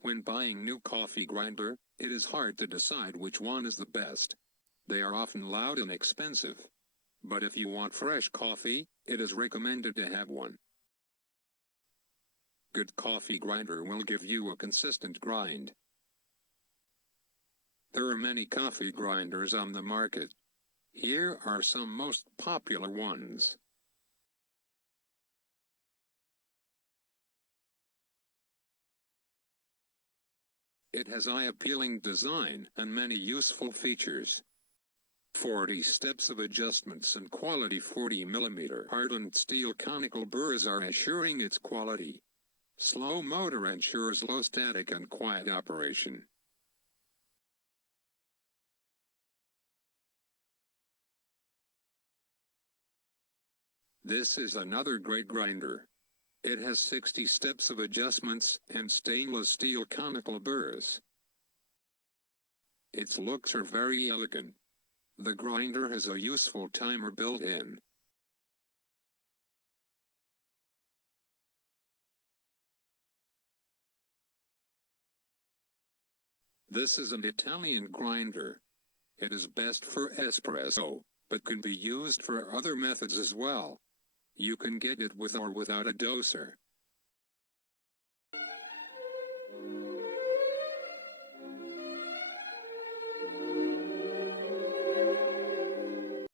When buying new coffee grinder, it is hard to decide which one is the best. They are often loud and expensive. But if you want fresh coffee, it is recommended to have one. Good coffee grinder will give you a consistent grind. There are many coffee grinders on the market. Here are some most popular ones. It has eye-appealing design and many useful features. 40 steps of adjustments and quality 40mm hardened steel conical burrs are assuring its quality. Slow motor ensures low static and quiet operation. This is another great grinder. It has 60 steps of adjustments and stainless steel conical burrs. Its looks are very elegant. The grinder has a useful timer built in. This is an Italian grinder. It is best for espresso, but can be used for other methods as well. You can get it with or without a doser.